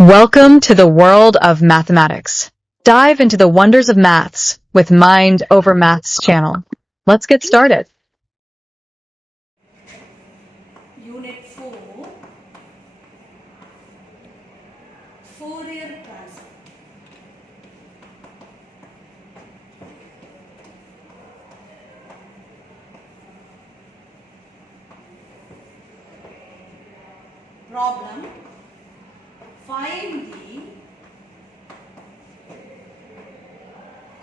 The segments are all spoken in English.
Welcome to the world of mathematics. Dive into the wonders of maths with Mind Over Maths channel. Let's get started. Unit 4, Fourier Transform. Problem: find the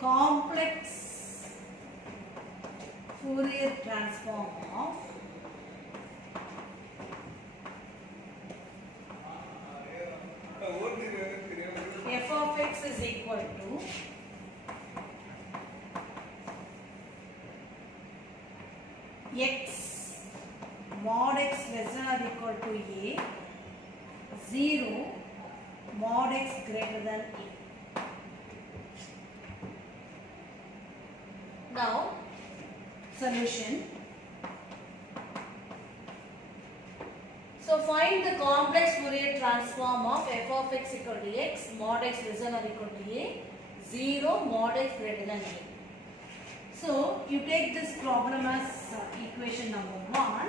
complex Fourier transform of f of x is equal to x mod x less than or equal to a, 0 mod x greater than a. Now, solution. So, find the complex Fourier transform of f of x equal to x, mod x less than or equal to a, 0 mod x greater than a. So, you take this problem as equation number 1.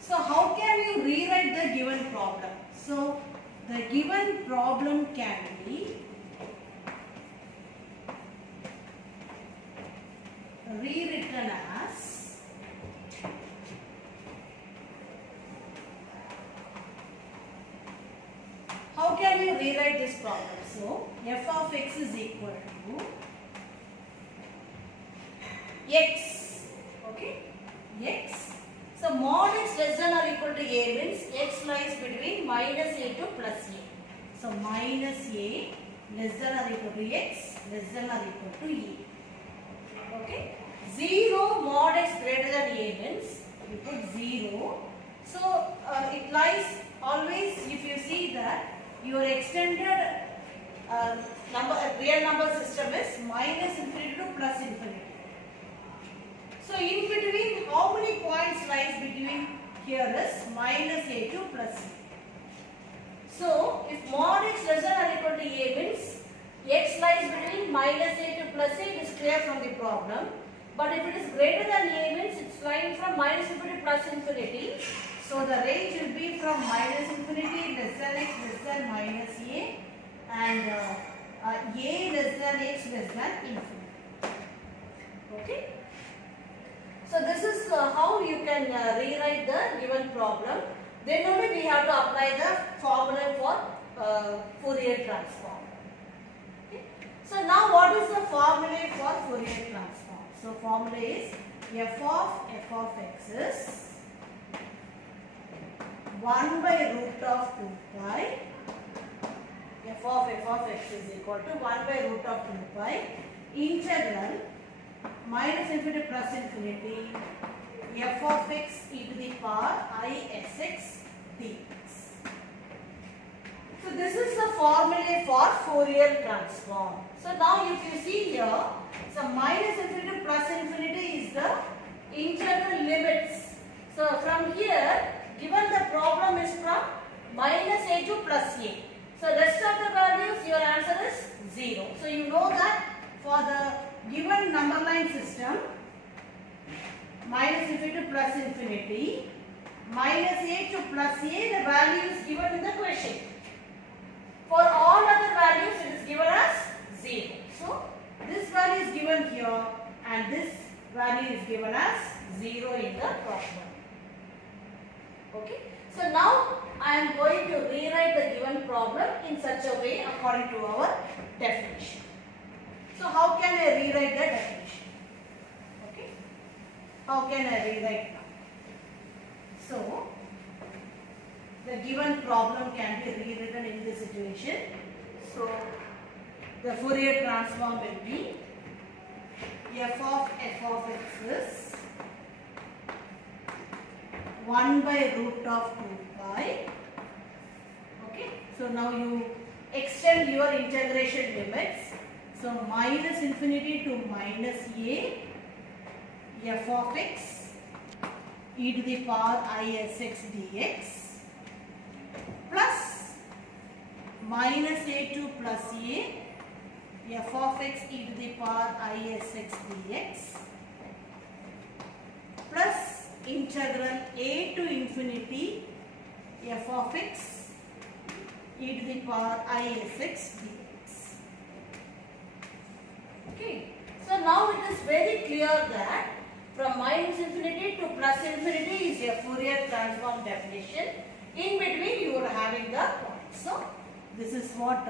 So, how can you rewrite the given problem? So, the given problem can be rewritten as how can you rewrite this problem? So, f of x is equal to x, okay, x. So, mod x less than or equal to a means x lies between minus a to plus a. So, minus a less than or equal to x less than or equal to a. Okay. 0 mod x greater than a means you put 0. So, it lies always, if you see that your extended real number system is minus infinity to plus infinity. So, in between, how many points lies between here is minus a to plus a. So, if mod x less than or equal to a means x lies between minus a to plus a, it is clear from the problem. But if it is greater than a means it is lying from minus infinity to plus infinity. So, the range will be from minus infinity less than x less than minus a and a less than x less than infinity. Okay. So, this is how you can rewrite the given problem. Then only we have to apply the formula for Fourier transform. Okay. So, now what is the formula for Fourier transform? So, formula is f of x is 1 by root of 2 pi. f of x is equal to 1 by root of 2 pi integral minus infinity plus infinity f of x e to the power I sx dx. So, this is the formula for Fourier transform. So, now if you see here, so minus infinity to plus infinity is the integral limits. So, from here, given the problem is from minus a to plus a. So, rest of the values, your answer is 0. So, you know that for the given number line system, minus infinity to plus infinity, minus a to plus a, the value is given in the question. For all other values, it is given as 0. So, this value is given here and this value is given as 0 in the problem. Okay. So, now I am going to rewrite the given problem in such a way according to our definition. So, how can I rewrite the definition? Okay. How can I rewrite now? So, the given problem can be rewritten in this situation. So, the Fourier transform will be f of x is 1 by root of 2 pi. Okay. So, now you extend your integration limits. So, minus infinity to minus a f of x e to the power I sx dx plus minus a2 plus a f of x e to the power isx dx plus integral a to infinity f of x e to the power isx dx. Okay. So now it is very clear that from minus infinity to plus infinity is a Fourier transform definition. In between you are having the point. So this is what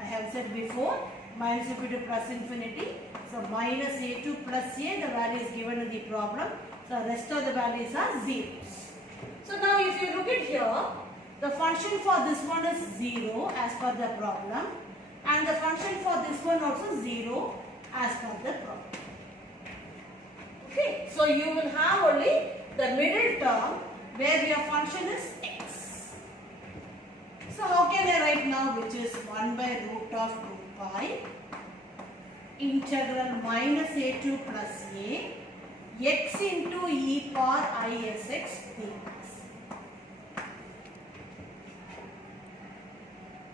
I have said before, minus infinity to plus infinity. So minus a2 plus a, the value is given in the problem. So rest of the values are zeros. So now if you look at here, the function for this one is 0 as per the problem, and the function for this one also 0 as per the problem. Okay, so you will have only the middle term where your function is x. So how can I write now, which is 1 by root of 2 pi integral minus a2 plus a x into e power isx dx.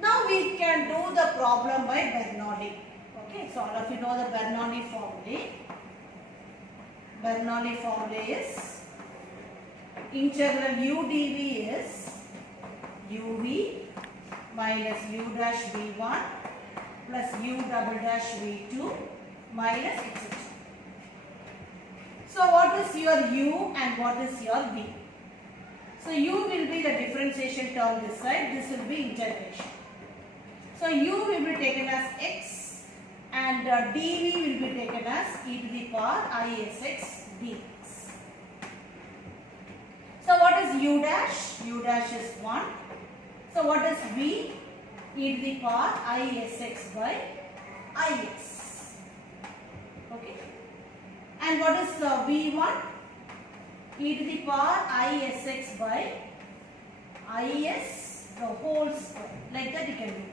Now we can do the problem by Bernoulli. Okay, so all of you know the Bernoulli formula. Bernoulli formula is integral u dv is uv minus u dash v1 plus u double dash v2 minus etc. So what is your u and what is your v? So u will be the differentiation term this side, this will be integration. So u will be taken as x and dv will be taken as e to the power isx dx. So what is u dash? U dash is 1. So what is v? E to the power isx by is. Okay. And what is v1? E to the power isx by is the whole square. Like that you can do.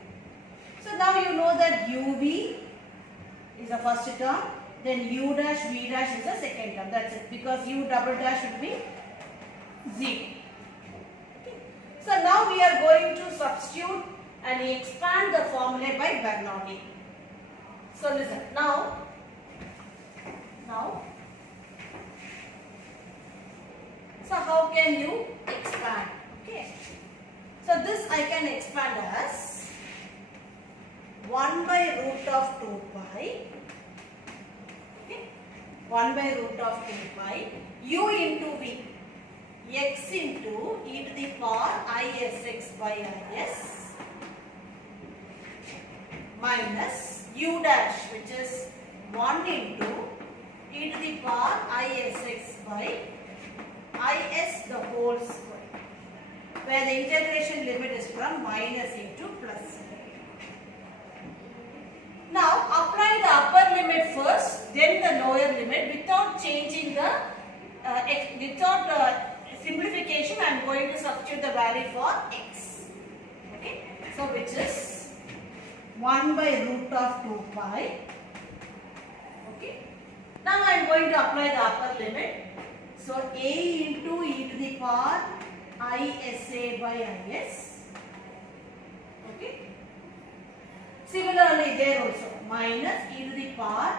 So now you know that uv is the first term, then u dash v dash is the second term. That's it, because u double dash will be 0. Okay. So now we are going to substitute and expand the formula by Bernoulli. So listen, now so how can you expand? Okay. So this I can expand as 1 by root of 2 pi, okay, 1 by root of 2 pi, u into v, x into e to the power isx by is, minus u dash, which is 1 into e to the power isx by is the whole square, where the integration limit is from minus a to plus a. Now apply the upper limit first, then the lower limit without changing the, simplification. I am going to substitute the value for x. Okay. So which is 1 by root of 2 pi. Okay. Now I am going to apply the upper limit. So a into e to the power isa by is. Okay. Similarly there also minus e to the power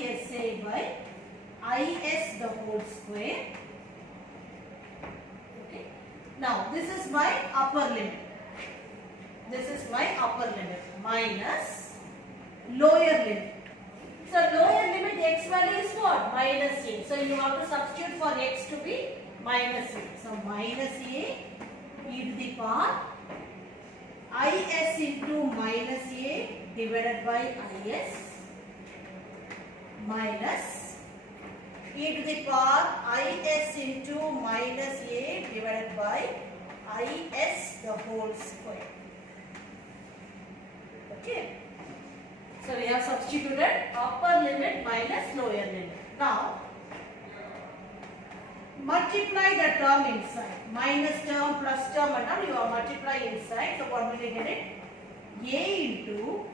isa by is the whole square. Okay. Now this is my upper limit. This is my upper limit minus lower limit. So lower limit x value is what? Minus a. So you have to substitute for x to be minus a. So minus a e to the power is into minus a divided by is minus e to the power is into minus a divided by is the whole square. Okay. So we have substituted upper limit minus lower limit. Now multiply the term inside. Minus term, plus term and all you are multiply inside. So what will you get it? A into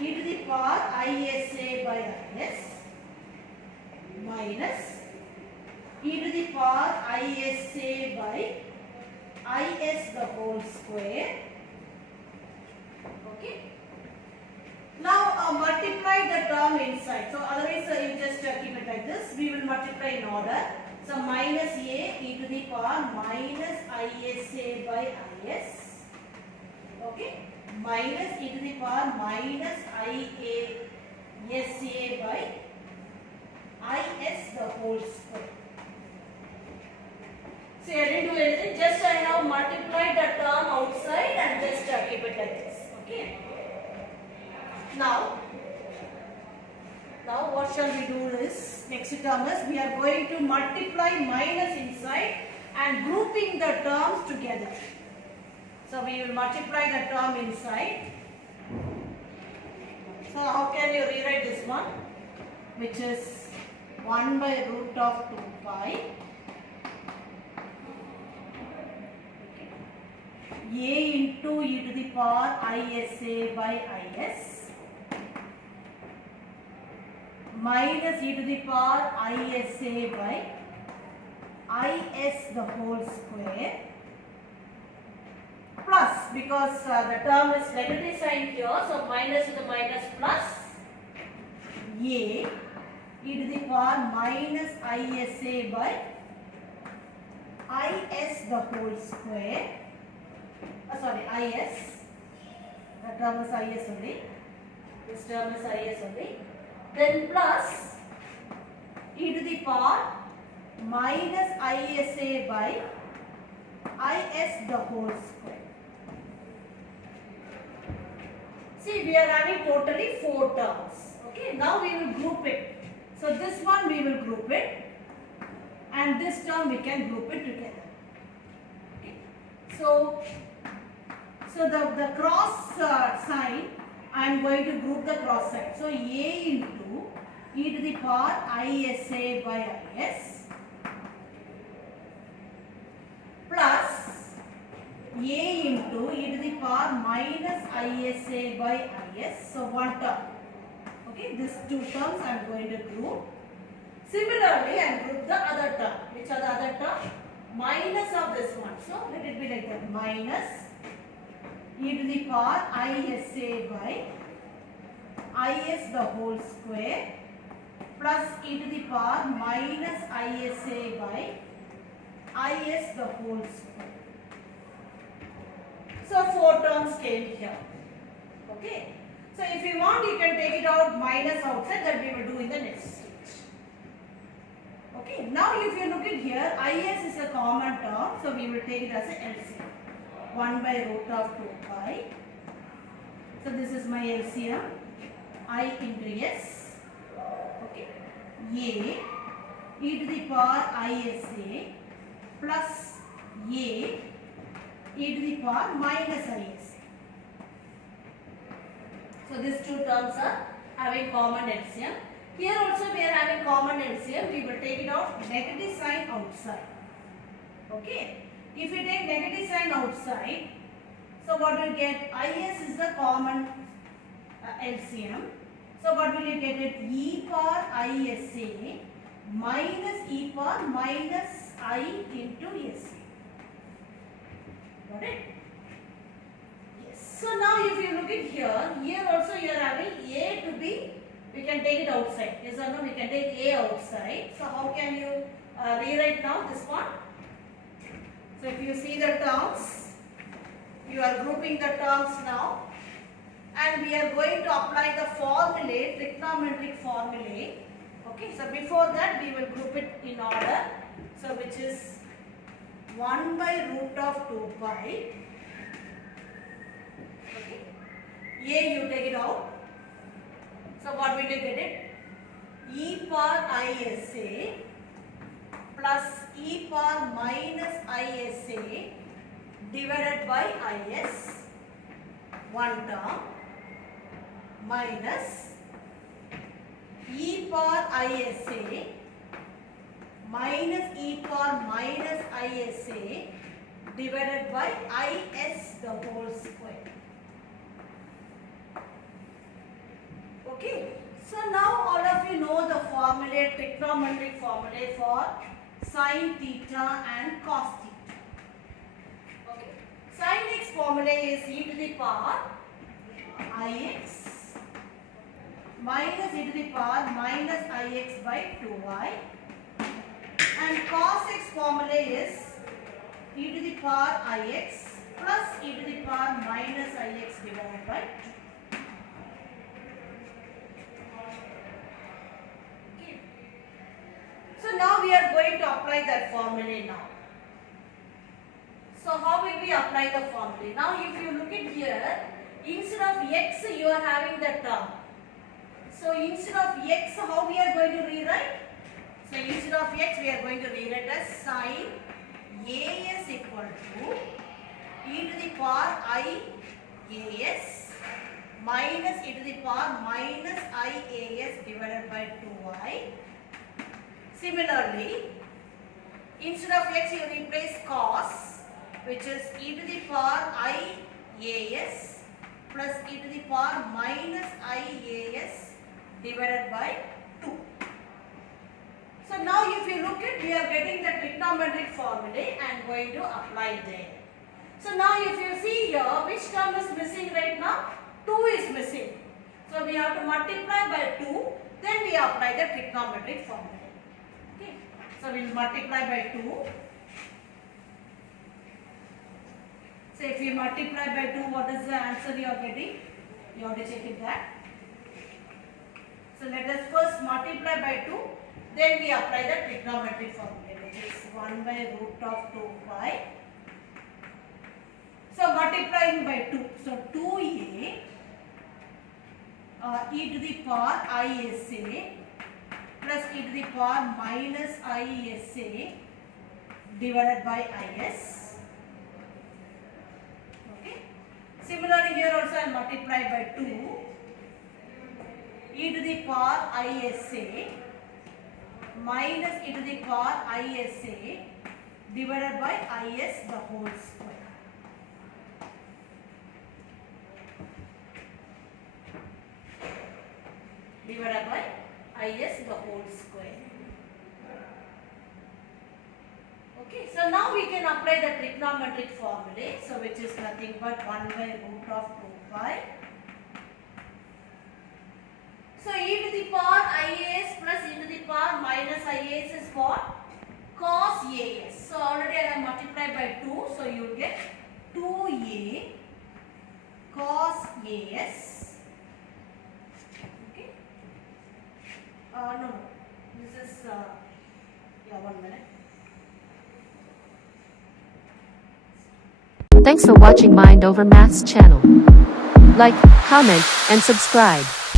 e to the power isa by is minus e to the power isa by is the whole square term inside. So otherwise you just keep it like this. We will multiply in order. So minus a e to the power minus isa by is. Okay. Minus e to the power minus iasa by is the whole square. See, I didn't do anything. Just I have multiplied the term outside and just keep it like this. Okay. Now what shall we do is, next term is we are going to multiply minus inside and grouping the terms together. So we will multiply the term inside. So how can you rewrite this one? Which is 1 by root of 2 pi a into e to the power isa by is minus e to the power isa by is the whole square plus, because the term is negative sign here, so minus to the minus plus a e to the power minus isa by is the whole square. Sorry, is. The term is is only. This term is is only. Then plus e to the power minus isa by is the whole square. See, we are having totally 4 terms. Okay, now we will group it. So this one we will group it, and this term we can group it together. Okay. So the cross sign, I am going to group the cross sign. So a into e to the power isa by is plus a into e to the power minus isa by is. So one term. Okay, these 2 terms I am going to group. Similarly, I am group the other term. Which are the other term? Minus of this one. So let it be like that. Minus e to the power isa by is the whole square plus e to the power minus isa by is the whole square. So 4 terms came here. Okay. So if you want, you can take it out minus outside, that we will do in the next stage. Okay. Now if you look at here, is a common term, so we will take it as a LCM. 1 by root of 2 pi. So this is my LCM. I into s. Okay. A e to the power isa plus a e to the power minus is. So these 2 terms are having common LCM. Here also we are having common LCM. We will take it out negative sign outside. Okay. If we take negative sign outside, so what will get? Is is the common LCM. So what will you get it? E power isa minus e power minus I into sa. Got it? Yes. So now if you look at here also you are having a to be, we can take it outside. Yes or no? We can take a outside. So how can you rewrite now this one? So if you see the terms, you are grouping the terms now, and we are going to apply the formulae, trigonometric formulae. Okay, so before that we will group it in order. So which is 1 by root of 2 pi. Okay. A you take it out. So what will you get it? E power isa plus e power minus isa divided by is, one term, minus e power isa minus e power minus isa divided by is the whole square. Okay. So now all of you know the formula, trigonometric formula for sin theta and cos theta. Okay. Sin x formula is e to the power ix minus e to the power minus ix by 2y. And cos x formula is e to the power ix plus e to the power minus ix divided by 2. Okay. So now we are going to apply that formula now. So how will we apply the formula? Now if you look at here, instead of x you are having the term. So instead of x, how we are going to rewrite? So instead of x we are going to rewrite as sin as equal to e to the power I as minus e to the power minus I as divided by 2y. Similarly, instead of x you replace cos, which is e to the power I as plus e to the power minus I as divided by 2. So now if you look at, we are getting the trigonometric formula and going to apply there. So now if you see here, which term is missing right now? 2 is missing. So we have to multiply by 2, then we apply the trigonometric formula. Okay. So we will multiply by 2. So if you multiply by 2, what is the answer you are getting? You have to check it that. So let us first multiply by 2, then we apply the trigonometric formula, which is 1 by root of 2 pi. So multiplying by 2, so 2a e to the power isa plus e to the power minus isa divided by is. Okay. Similarly here also I will multiply by 2 e to the power isa minus e to the power isa divided by is the whole square. Divided by is the whole square. Okay, so now we can apply the trigonometric formula, so which is nothing but 1 by root of 2 pi. So e to the power is plus e to the power minus is is what? Cos as. So already I have multiplied by 2, so you will get 2a cos as. Okay. No, this is, yeah, 1 minute. Thanks for watching Mind Over Maths channel. Like, comment, and subscribe.